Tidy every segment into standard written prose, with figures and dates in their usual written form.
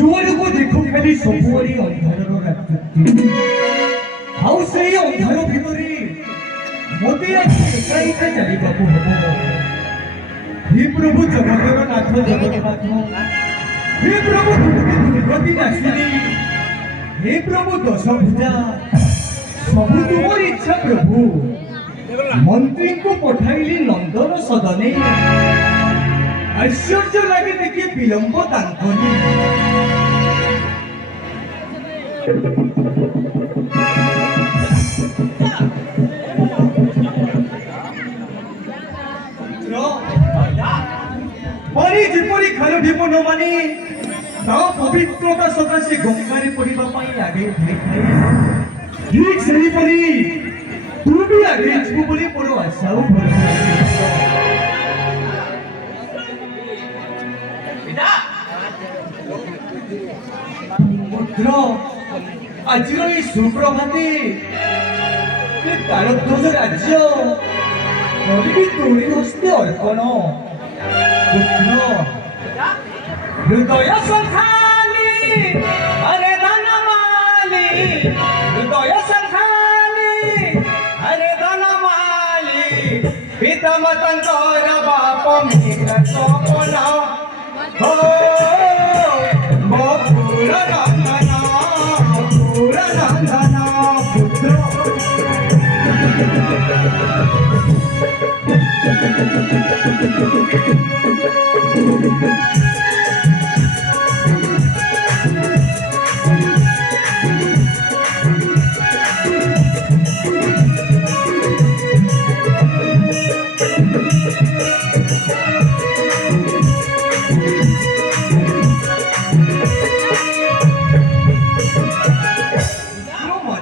जुआरକୁ ଦେଖୁ ଖାଲି ସବୁଆଡେ ଅନ୍ଧାରର ରାଜତ୍ୱ ଆଉ ସେଇ ଅନ୍ଧାର ଭିତରେ ମୋତେ ଆଜି ଏକା ଏକା ଚାଲିବାକୁ ହେବ। ହେ ପ୍ରଭୁ ଜଗତରନାଥ ଜଗନ୍ନାଥ, ହେ ପ୍ରଭୁ ଦୁର୍ଗତି ନାଶିନୀ, ହେ ପ୍ରଭୁ ଦଶଭୁଜା, ସବୁ ତୁମର ଇଚ୍ଛା ପ୍ରଭୁ। ମନ୍ତ୍ରୀଙ୍କୁ ପଠାଇଲି ନନ୍ଦନ ସଦନେ, ऐश्वर्य लगे देखिए विलंब तांकनी परी जिपरी खाल ढिप न मानी ता पवित्रता सकाशे गंगारे पड़िबा पई आगे उठाई ठीक सही परी तू भी आगे इसको बोली पड़ो आशा पुत्र आजिर এই সুপ্রভাতে তারধ্বজ রাজ্য করবি তোরি হস্তে অর্পণ। পুত্র হৃদয় সখালি আরে ধনমালি, হৃদয় সখালি আরে ধনমালি, পিতা মাতাঙ্কর বাপ মেঘ সপন हो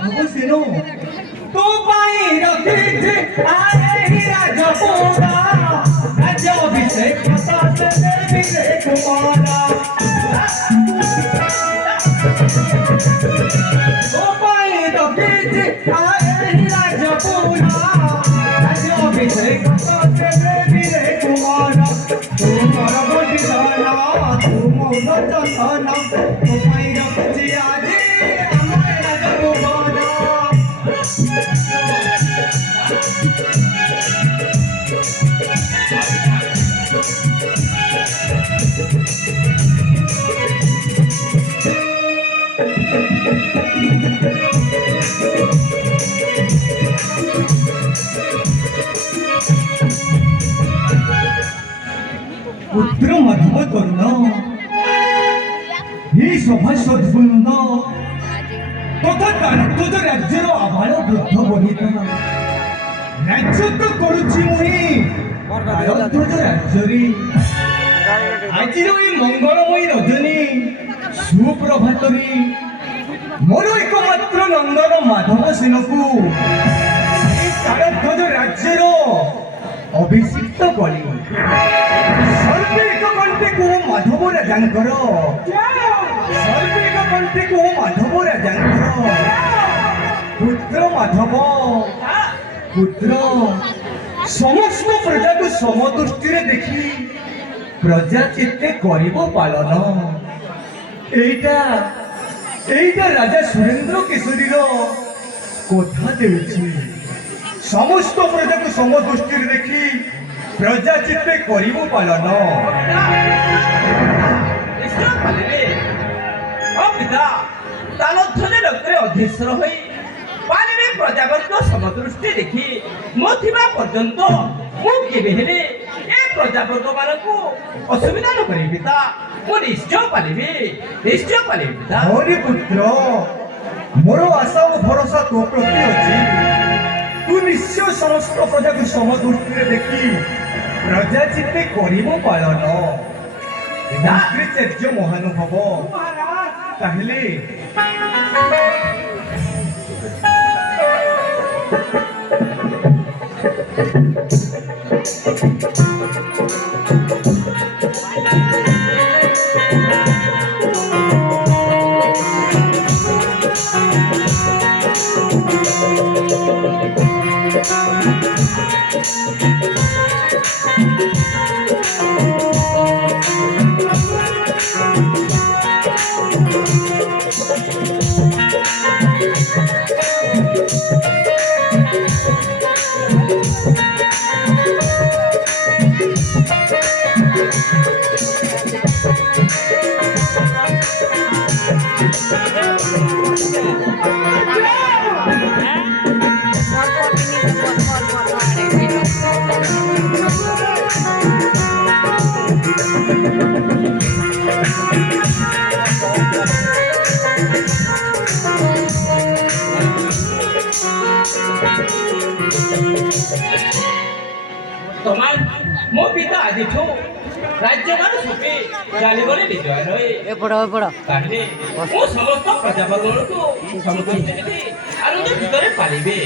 पुत्र तो पाई रखी आए ही राजपुरा राज्याभिषेक कुमारा तो पाई रखी आए ही राजपुरा राज्याभिषेक कुमारा तुम बटिदाना तुम बचना तो पाई रखी आज पुत्र माधव तरुण ही सभासद वृंद तथा तारध्वज राज्यर आबाल वृद्ध बनिता राज्यत्व करुछि मुई तारध्वज राज्यरे। आजिर এই मंगलमयी रजनी सुप्रभातरे मोर एकमात्र नंदन माधव सेनकु तारध्वज राज्यर अभिषिक्त कली। सर्वेक कंटे को माधव राजांकर, सर्वेक कंटे को माधव राजांकर पुत्र माधव। पुत्र समस्त प्रजा को समदृष्टि देखी प्रजा चित्ते करिबो पालन। एटा एटा राजा सुरेंद्र केशरी कथा देउछि। समस्त प्रजा को समदृष्टि देखी प्रजा चित्ते करिबो पालन। पिता तालध्वज नगरे अधीश्वर होई पालिबे प्रजावर्ग समदृष्टि देखी मो थिबा पर्यंत मु केबे हेले ए प्रजावर्ग मानकु असुविधा न करी पिता। मु निश्चय पालिबे पिता। मोरे पुत्र मोर आशा और भरोसा तो प्रति अछि। तू निश्चय समस्त प्रजा को समदृष्टि देखी प्रजा चित्ते करिब पालन चर्य महानुभव ताहले मो पिता आदिठू राज्यमान सुपी जानिगले विजय रहे ताहले मो समस्त प्रजावर्गको समुद्र आनंद भितरे पालिबे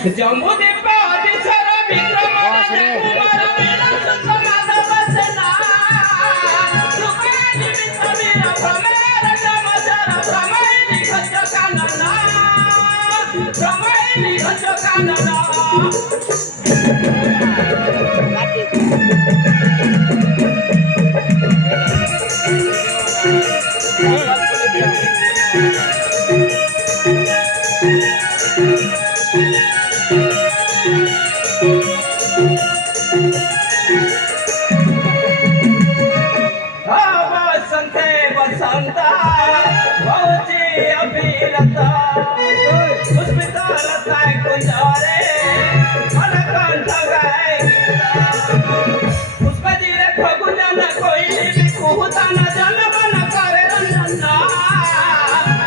जम्बूदेव अधिसर विक्रम कुमार वीर सुत माधव सेना सुखानि विश्ववीर भ्रमेर जमचर भ्रमैनि गज कानना भ्रमैनि गज कानना बसंता भौजी अभिरता पुष्पिता रताय कुंजारे मनकंठ गाय पुष्पजी रे फगुन कोई भी कुहुता न जनमन करे रंजना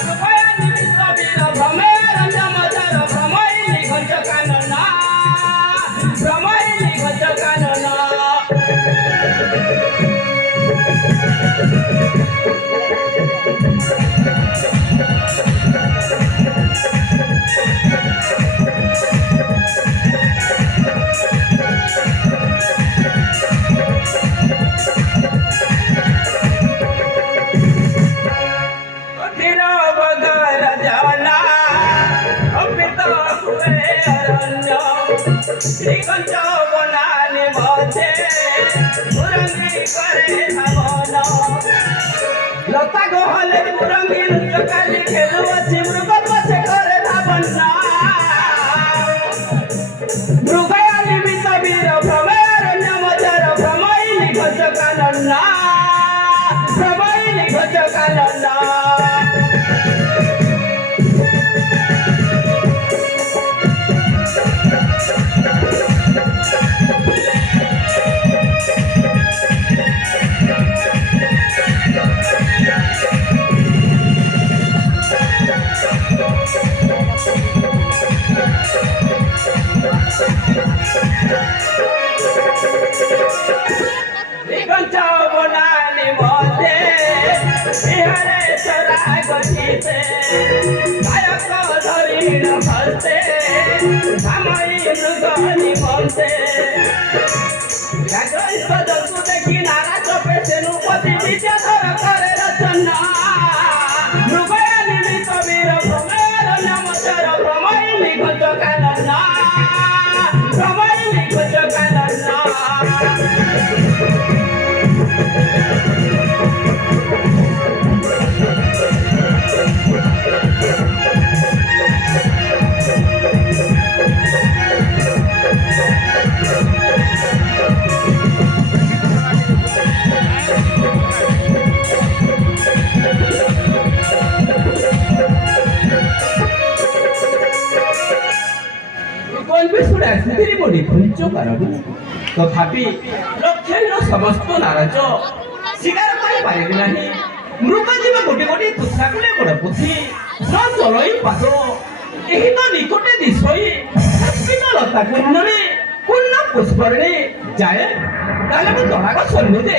कृपया निमित्त वीर भ्रमेर जमचर भ्रमैनि घज कानना भ्रमैनि घज कानना बनाने मचे मुरंगी करे धावन लता गहले मुरंगी लुचकाली खेलुअछि मृग पछे करे धावना मृगयाली वित वीर भ्रमेर जमचर भ्रमैनि गज कानना भ्रमैनि गज कानना बनाने मते इहरे चरा गठिते गायक धरिण भस्ते धामई मृगनि बन्ते गागई पदसु देखि नारा चपे सेनुपति विद्याधर करे रचना मृगया निमित्त वीर भ्रमेर जमचर भ्रमैनि गज कानना भ्रमैनि गज कानना तथापि लक्ष्यहीन समस्त नाराज शिकार पारिबे नाही मृगजीव गोटे गोटे तुषाकुले गोड़ पोथी न चलई पाद एही तो निकटे दिशई ଲତା କୁଣ୍ଡରେ ପୂର୍ଣ୍ଣ ପୁଷ୍ପରଣୀ ଯାଏ ତାହେଲେ ମୁଁ ତଡ଼ାକ ଶୁଣିବି ଯେ